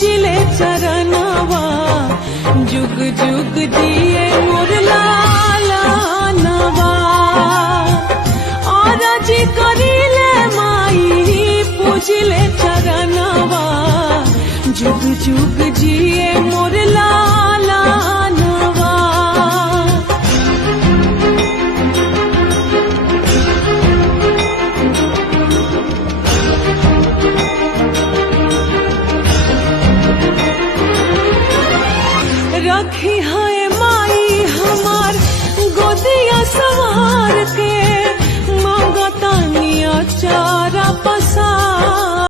पूजिले चरणवा जुग जुग जिए मोर लाला नवा आरजी करिले माई पूजिले चरणवा जुग जुग जिए मोर लाला